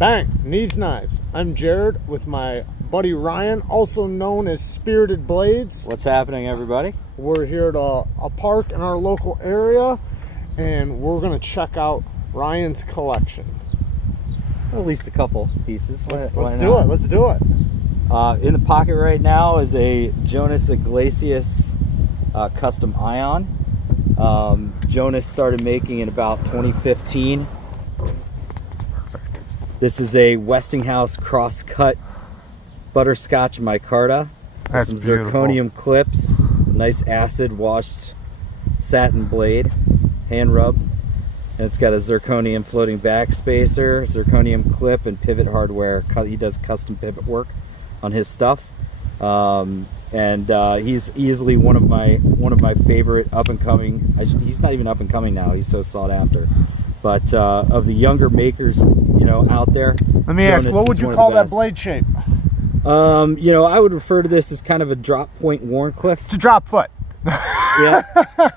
Bang! Neeves Knives. I'm Jared with my buddy Ryan, also known as Spirited Blades. What's happening, everybody? We're here at a park in our local area, and we're going to check out Ryan's collection. At least a couple pieces. Let's do it. Let's do it. In the pocket right now is a Jonas Iglesias custom ion. Jonas started making in about 2015. This is a Westinghouse cross-cut butterscotch micarta. That's some beautiful. zirconium clips, nice acid washed satin blade, hand rubbed. And it's got a zirconium floating back spacer, zirconium clip, and pivot hardware. He does custom pivot work on his stuff. He's easily one of my favorite up and coming. He's not even up and coming now. He's so sought after. But of the younger makers, you know, out there. Let me ask, what would you call that blade shape? You know, I would refer to this as kind of a drop point Warncliffe. It's a drop foot. Yeah,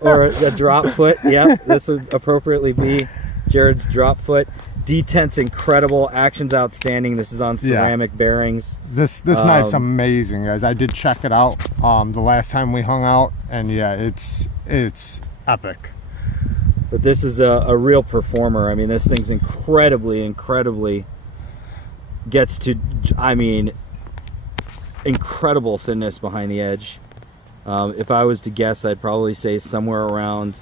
or a drop foot. Yeah, this would appropriately be Jared's drop foot. Detent's incredible, action's outstanding. This is on ceramic bearings. This knife's amazing, guys. I did check it out the last time we hung out, and yeah, it's epic. But this is a real performer. I mean, this thing's incredibly gets to, I mean, incredible thinness behind the edge. If I was to guess, I'd probably say somewhere around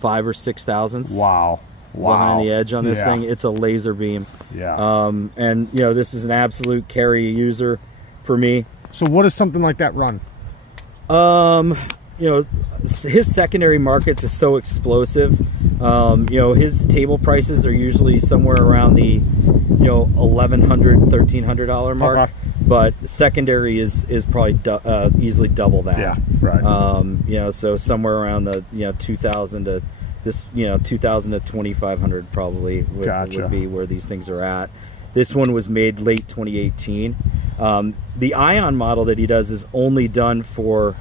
5 or 6 thousandths. Wow. Behind the edge on this thing. It's a laser beam. Yeah. And you know, this is an absolute carry user for me. So what does something like that run? You know, his secondary markets is so explosive. You know, his table prices are usually somewhere around the, you know, $1,100, $1,300 mark. Okay. But secondary is probably easily double that. Yeah, right. You know, so somewhere around the, you know, 2,000 to this, you know, 2,000 to 2,500 probably would be where these things are at. This one was made late 2018. The Ion model that he does is only done for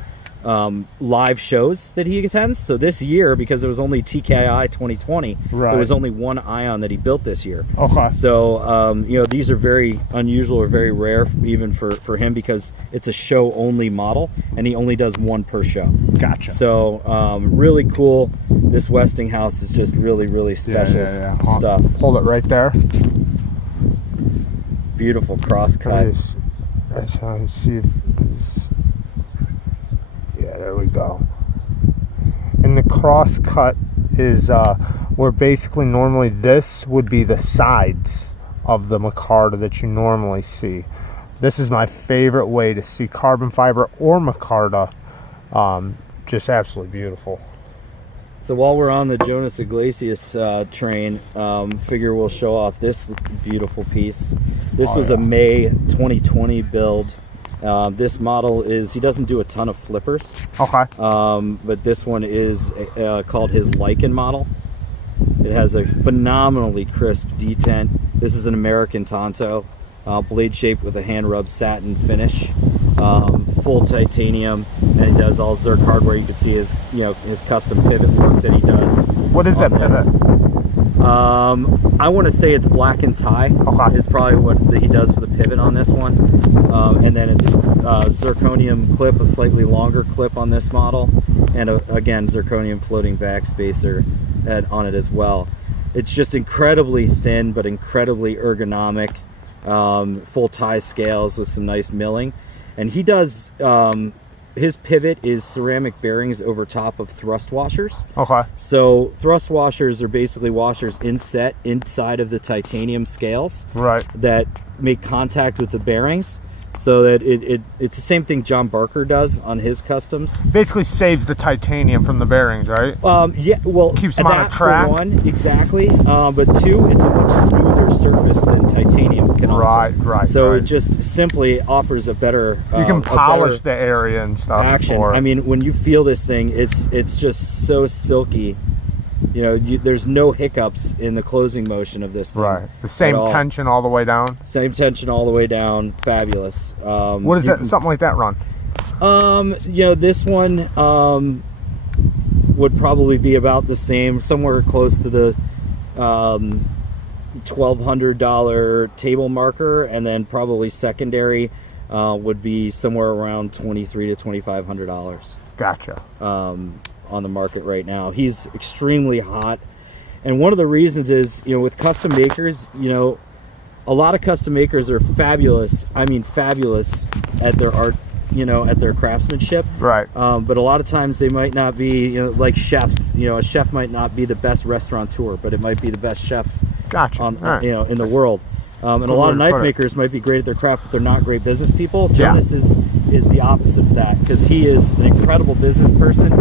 live shows that he attends. So this year, because it was only TKI 2020, there was only one Ion that he built this year. Okay. So you know, these are very unusual or very rare even for him, because it's a show only model and he only does one per show. Gotcha. So really cool. This Westinghouse is just really special stuff. Hold it right there. Beautiful cross cut. That's how you see it. Yeah, there we go. And the cross cut is where basically normally this would be the sides of the micarta that you normally see. This is my favorite way to see carbon fiber or micarta. Just absolutely beautiful. So while we're on the Jonas Iglesias train, figure we'll show off this beautiful piece. This was a May 2020 build. This model is, he doesn't do a ton of flippers. Okay. But this one is called his Lichen model. It has a phenomenally crisp detent. This is an American Tonto, blade shaped with a hand rubbed satin finish, full titanium, and he does all Zirc hardware. You can see his, you know, his custom pivot work that he does. What is that pivot? I want to say it's black and tie. Okay. Is probably what he does for the pivot on this one. And then it's zirconium clip, a slightly longer clip on this model, and again zirconium floating back spacer on it as well. It's just incredibly thin but incredibly ergonomic, full tie scales with some nice milling, and he does his pivot is ceramic bearings over top of thrust washers. Okay. So thrust washers are basically washers inset inside of the titanium scales. Right. That make contact with the bearings, so that it's the same thing John Barker does on his customs. Basically saves the titanium from the bearings, right? Yeah, well, keeps them on a track. For one, exactly. But two, it's a much smoother surface than titanium can offer. Right. So it just simply offers a better. You can polish the area and stuff. Action. I mean, when you feel this thing, it's just so silky. You know, there's no hiccups in the closing motion of this thing. Right. The same tension all the way down. Same tension all the way down. Fabulous. What does that, something like that run? You know, this one would probably be about the same, somewhere close to the $1,200 table marker, and then probably secondary would be somewhere around $2,300 to $2,500. Gotcha. On the market right now. He's extremely hot, and one of the reasons is, you know, with custom makers, you know, a lot of custom makers are fabulous. I mean, fabulous at their art, you know, at their craftsmanship. Right. But a lot of times they might not be, you know, like chefs. You know, a chef might not be the best restaurateur, but it might be the best chef. Gotcha. On, you know, in the world. And a lot of knife makers might be great at their craft, but they're not great business people. Jonas is the opposite of that, because he is an incredible business person.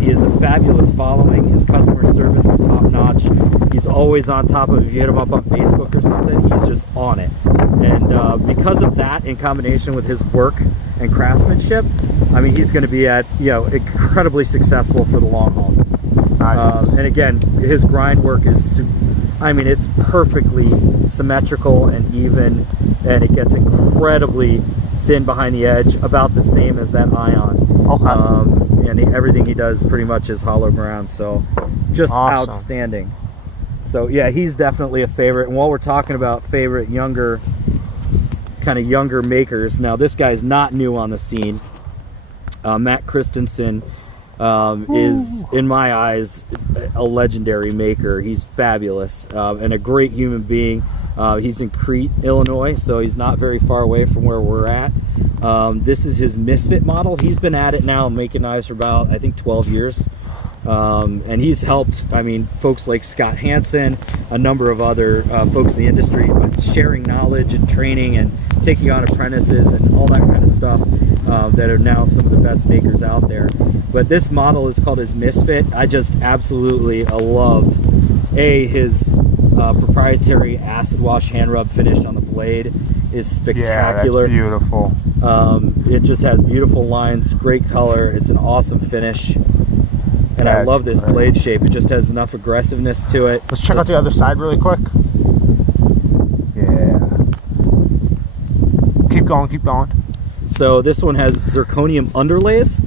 He has a fabulous following. His customer service is top notch. He's always on top of it. If you hit him up on Facebook or something, he's just on it. And because of that, in combination with his work and craftsmanship, I mean, he's going to be incredibly successful for the long haul. Nice. And again, his grind work is I mean, it's perfectly symmetrical and even, and it gets incredibly thin behind the edge, about the same as that ion. Okay. And everything he does pretty much is hollow ground, so just awesome. Outstanding. So yeah, he's definitely a favorite. And while we're talking about favorite younger makers, now this guy's not new on the scene. Matt Christensen is, in my eyes, a legendary maker. He's fabulous and a great human being. He's in Crete, Illinois, so he's not very far away from where we're at. This is his Misfit model. He's been at it now, making knives for about, I think, 12 years. And he's helped, I mean, folks like Scott Hansen, a number of other folks in the industry, sharing knowledge and training and taking on apprentices and all that kind of stuff that are now some of the best makers out there. But this model is called his Misfit. I just absolutely love his proprietary acid wash hand rub finish on the blade is spectacular. Yeah, that's beautiful. It just has beautiful lines, great color. It's an awesome finish. And I love this blade shape. It just has enough aggressiveness to it. Let's check out the other side really quick. Yeah. Keep going, keep going. So this one has Zirconium Underlays,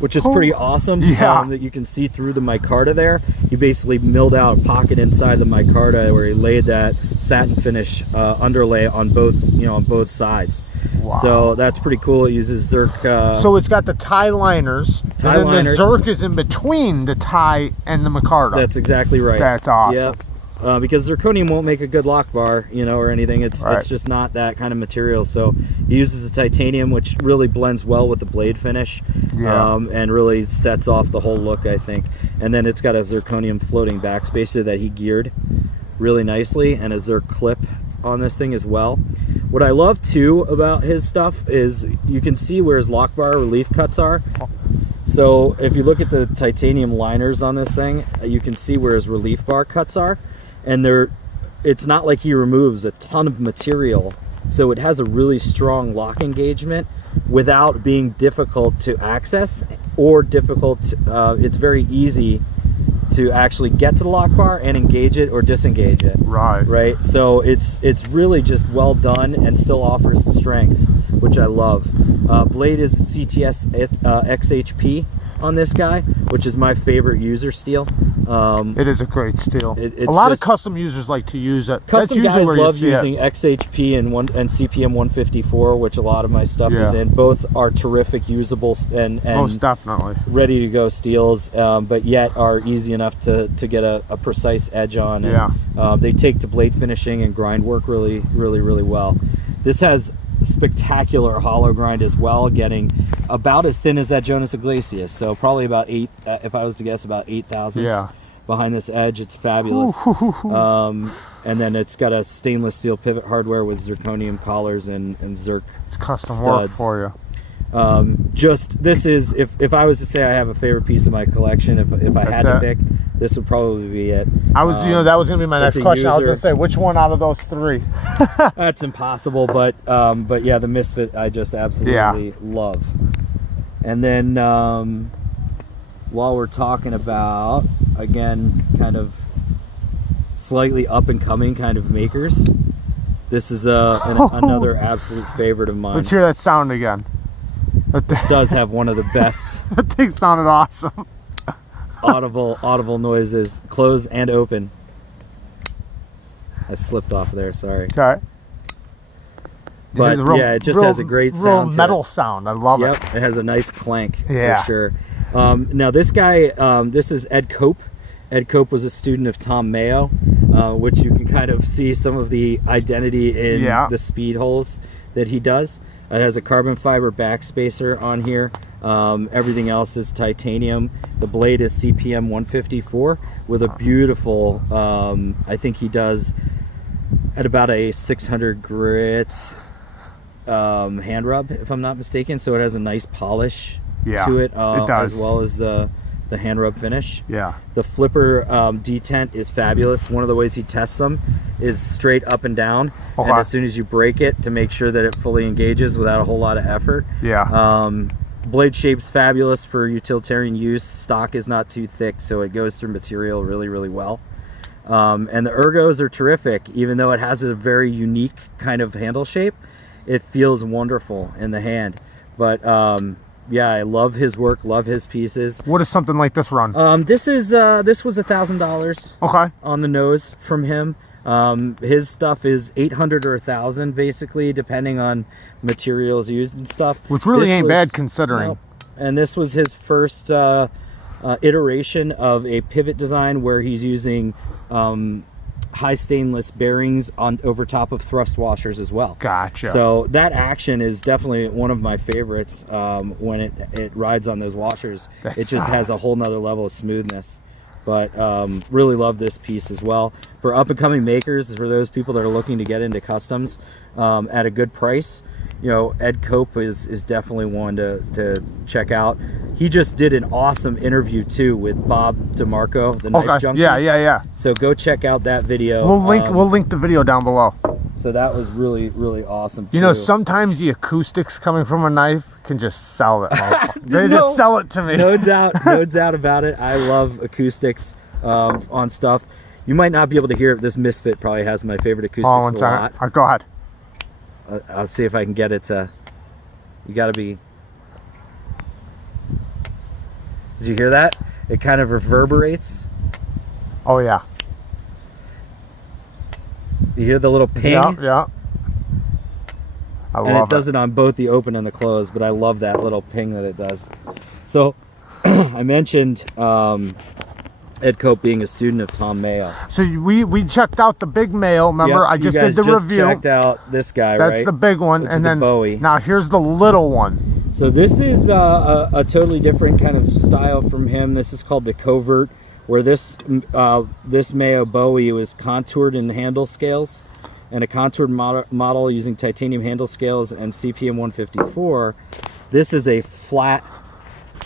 which is pretty awesome. Yeah. That you can see through the micarta there. He basically milled out a pocket inside the micarta where he laid that satin finish underlay on both sides. Wow. So that's pretty cool. It uses Zirc. So it's got the tie liners, and then the Zirc is in between the tie and the micarta. That's exactly right. That's awesome. Yep. Because zirconium won't make a good lock bar, or anything. It's just not that kind of material. So he uses the titanium, which really blends well with the blade finish, and really sets off the whole look, I think. And then it's got a zirconium floating backspacer that he geared really nicely, and a Zirc clip on this thing as well. What I love too about his stuff is you can see where his lock bar relief cuts are. So if you look at the titanium liners on this thing, you can see where his relief bar cuts are. And it's not like he removes a ton of material, so it has a really strong lock engagement without being difficult to access or difficult. It's very easy to actually get to the lock bar and engage it or disengage it. Right. So it's really just well done and still offers strength, which I love. Blade is CTS XHP on this guy, which is my favorite user steel. It is a great steel. A lot of custom users like to use it. Custom guys love using XHP and CPM 154, which a lot of my stuff is in. Both are terrific, usable, and most definitely ready to go steels, but yet are easy enough to get a precise edge on. And, they take to blade finishing and grind work really, really, really well. This has spectacular hollow grind as well, getting about as thin as that Jonas Iglesias, so probably about 8, if I was to guess, about 8 thousandths behind this edge. It's fabulous. And then it's got a stainless steel pivot hardware with zirconium collars and Zirc it's custom studs. work for you. This is, if I was to say I have a favorite piece of my collection, if I had to pick, this would probably be it. I was, that was going to be my next question. I was going to say, which one out of those three? That's impossible, but yeah, the Misfit I just absolutely love. And then while we're talking about, again, kind of slightly up and coming kind of makers, this is another absolute favorite of mine. Let's hear that sound again. This does have one of the best. That thing sounded awesome. audible noises, close and open. I slipped off there, sorry. It's all right. But yeah, it just has a great sound. Metal sound. I love it. Yep, it has a nice clank Yeah. for sure. Now this guy, this is Ed Cope. Ed Cope was a student of Tom Mayo, which you can kind of see some of the identity in the speed holes that he does. It has a carbon fiber backspacer on here. Everything else is titanium. The blade is CPM 154 with a beautiful, I think he does at about a 600 grit hand rub, if I'm not mistaken. So it has a nice polish to it, as well as the hand rub finish. Yeah. The flipper detent is fabulous. One of the ways he tests them is straight up and down, and as soon as you break it, to make sure that it fully engages without a whole lot of effort. Yeah. Blade shape's fabulous for utilitarian use. Stock is not too thick, so it goes through material really, really well. And the ergos are terrific. Even though it has a very unique kind of handle shape, it feels wonderful in the hand. But yeah, I love his work, love his pieces. What does something like this run? This was $1,000 on the nose from him. His stuff is 800 or 1,000 basically, depending on materials used and stuff. Which really ain't bad considering. Nope. And this was his first iteration of a pivot design where he's using high stainless bearings on over top of thrust washers as well. Gotcha. So that action is definitely one of my favorites when it rides on those washers. It just has a whole nother level of smoothness. But really love this piece as well. For up and coming makers, for those people that are looking to get into customs at a good price, you know, Ed Cope is definitely one to check out. He just did an awesome interview too with Bob DeMarco, the knife junkie. Yeah. So go check out that video. We'll link the video down below. So that was really, really awesome too. You know, sometimes the acoustics coming from a knife can just sell it. They just sell it to me. No doubt about it. I love acoustics on stuff. You might not be able to hear it. This Misfit probably has my favorite acoustics a lot. Go ahead. I'll see if I can get it to. You got to be. Did you hear that? It kind of reverberates. Oh yeah. You hear the little ping? Yeah. And it does it on both the open and the close, but I love that little ping that it does. So I mentioned Ed Cope being a student of Tom Mayo. So we checked out the big Mayo, remember? I just did the review. Checked out this guy, right? That's the big one, and then Bowie. Now here's the little one. So this is a totally different kind of style from him. This is called the Covert, where this Mayo Bowie was contoured in handle scales, and a contoured model using titanium handle scales and CPM 154. This is a flat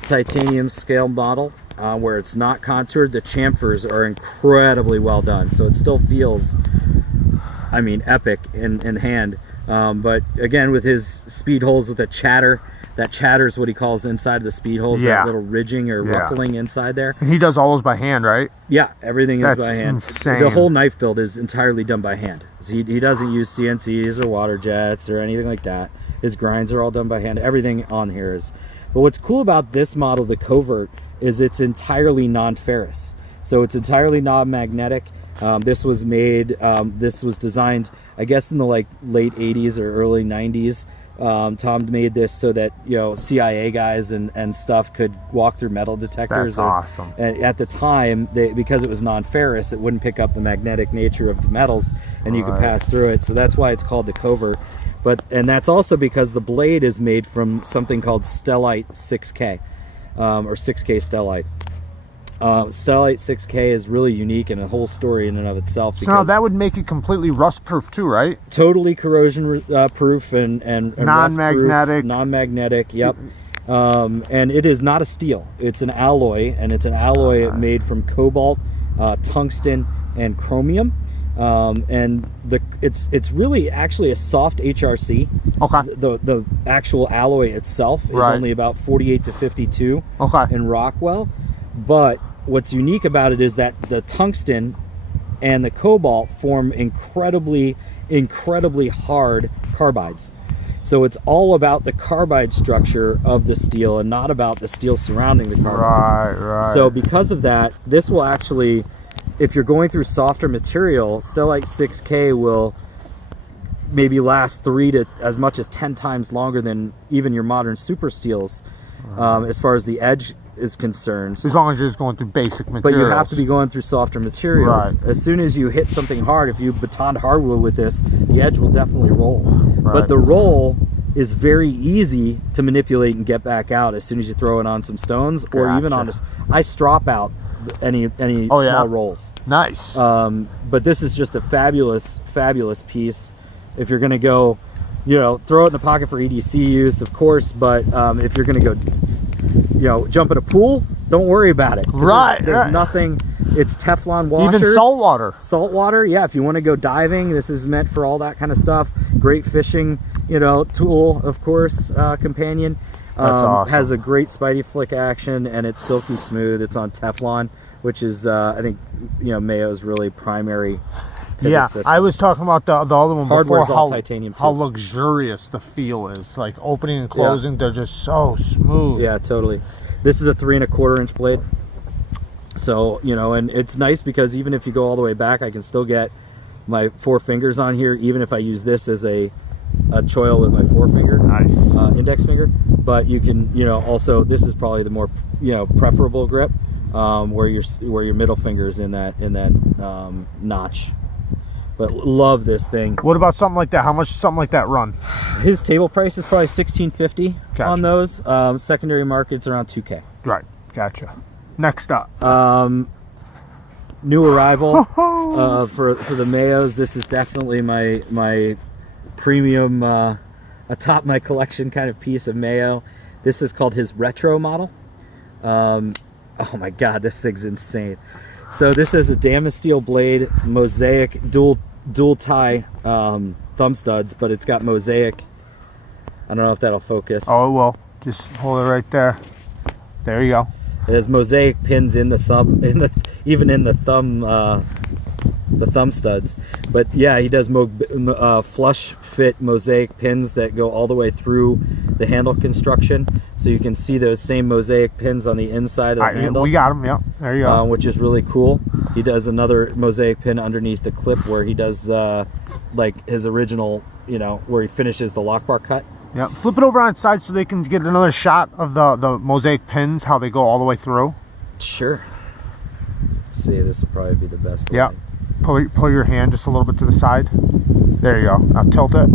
titanium scale model where it's not contoured. The chamfers are incredibly well done, so it still feels, I mean, epic in hand. But again, with his speed holes with a chatter, that chatter is what he calls inside of the speed holes, that little ridging or ruffling inside there. And he does all those by hand, right? Yeah, everything is by hand. Insane. The whole knife build is entirely done by hand. So he doesn't use CNCs or water jets or anything like that. His grinds are all done by hand. Everything on here is. But what's cool about this model, the Covert, is it's entirely non-ferrous. So it's entirely non-magnetic. This was designed, I guess, in the late 80s or early 90s. Tom made this so that, you know, CIA guys and stuff could walk through metal detectors. That's awesome. And at the time, because it was non-ferrous, it wouldn't pick up the magnetic nature of the metals, and you could pass through it. So that's why it's called the Covert. And that's also because the blade is made from something called Stellite 6K, or 6K Stellite. Stellite 6K is really unique and a whole story in and of itself. So now that would make it completely rust proof too, right? Totally corrosion proof and non-magnetic. Non-magnetic, yep. And it is not a steel. It's an alloy, and it's an alloy made from cobalt, tungsten, and chromium. And it's really actually a soft HRC. Okay. The actual alloy itself is only about 48 to 52 in Rockwell. But what's unique about it is that the tungsten and the cobalt form incredibly hard carbides. So it's all about the carbide structure of the steel and not about the steel surrounding the carbides. Right. So because of that, this will actually if you're going through softer material, Stellite 6K will maybe last 3 to as much as 10 times longer than even your modern super steels, as far as the edge is concerned. As long as you're just going through basic materials. But you have to be going through softer materials. Right. As soon as you hit something hard, if you batoned hardwood with this, the edge will definitely roll. Right. But the roll is very easy to manipulate and get back out as soon as you throw it on some stones, or even on I strop out any small rolls. Nice. But this is just a fabulous piece. If you're gonna go, you know, throw it in the pocket for EDC use, of course, but if you're gonna go, you know, jump in a pool, don't worry about it. Right. There's nothing. It's Teflon washers. Even saltwater. Saltwater, yeah. If you want to go diving, this is meant for all that kind of stuff. Great fishing, you know, tool, of course, companion. That's awesome. Has a great Spidey flick action, and it's silky smooth. It's on Teflon, which is, I think, you know, Mayo's really primary. Yeah, system. I was talking about the other one Hardware's before, all titanium too. How luxurious the feel is. Like opening and closing, they're just so smooth. Yeah, totally. This is a 3 1/4 inch blade. So, you know, and it's nice because even if you go all the way back, I can still get my 4 fingers on here, even if I use this as a choil with my forefinger, index finger. But you can, you know, also this is probably the more, you know, preferable grip, where your middle finger is in that notch. But love this thing. What about something like that? How much does something like that run? His table price is probably $16.50 on those. Secondary market's around $2K. Right, gotcha. Next up, new arrival for the Mayos. This is definitely my premium, atop my collection kind of piece of Mayo. This is called his retro model. Oh my God, this thing's insane. So this is a Damasteel Blade mosaic dual tie thumb studs, but it's got mosaic. I don't know if that'll focus. Oh, it will. Just hold it right there. There you go. It has mosaic pins in the thumb, even in the thumb studs. But yeah, he does flush fit mosaic pins that go all the way through the handle construction, so you can see those same mosaic pins on the inside of the handle. We got them. Yeah, there you go. Which is really cool. He does another mosaic pin underneath the clip where he does like his original, you know, where he finishes the lock bar cut. Yeah, flip it over on its side so they can get another shot of the mosaic pins, how they go all the way through. Sure. Let's see, this will probably be the best way. Yeah. Pull your hand just a little bit to the side. There you go. Now tilt it.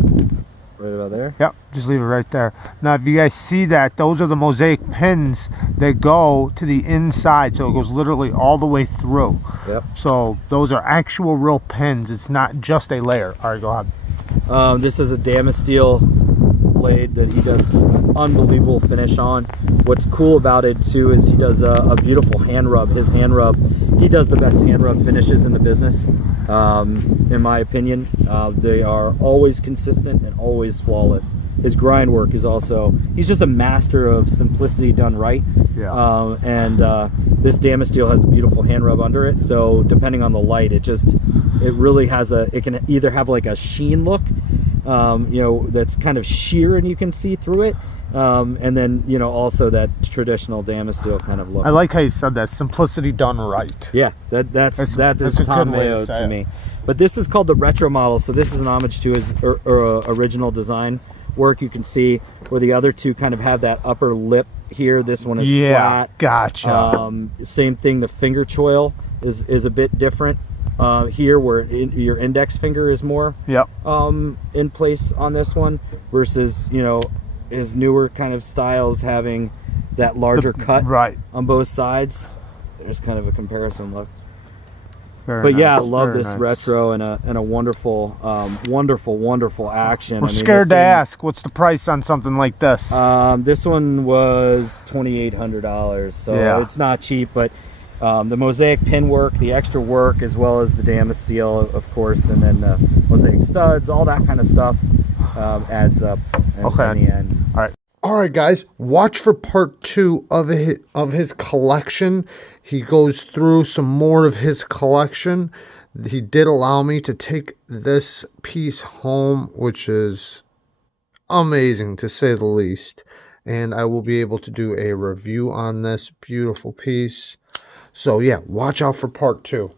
Right about there? Yep, just leave it right there. Now if you guys see that, those are the mosaic pins that go to the inside, so it goes literally all the way through. Yep. So those are actual real pins. It's not just a layer. All right, go ahead. This is a Damasteel Blade that he does unbelievable finish on. What's cool about it too is he does a beautiful hand rub. His hand rub, he does the best hand rub finishes in the business, in my opinion. They are always consistent and always flawless. His grind work is also, he's just a master of simplicity done right. Yeah. This Damasteel has a beautiful hand rub under it, so depending on the light, it really has it can either have like a sheen look, you know, that's kind of sheer and you can see through it, and then, you know, also that traditional Damasteel kind of look. I like how you said that, simplicity done right. Yeah, that is Tom Mayo to me. But this is called the retro model, so this is an homage to his original design work. You can see where the other two kind of have that upper lip here. This one is flat. Gotcha. Same thing, the finger choil is a bit different here, where your index finger is more in place on this one, versus, you know, his newer kind of styles having that larger cut on both sides. There's kind of a comparison look. But yeah, I love this retro and a wonderful, wonderful action. We're scared to ask, what's the price on something like this? This one was $2,800, so it's not cheap. But the mosaic pin work, the extra work, as well as the Damasteel, of course, and then the mosaic studs, all that kind of stuff adds up in the end. All right, guys, watch for part 2 of his collection. He goes through some more of his collection. He did allow me to take this piece home, which is amazing to say the least. And I will be able to do a review on this beautiful piece. So yeah, watch out for part 2.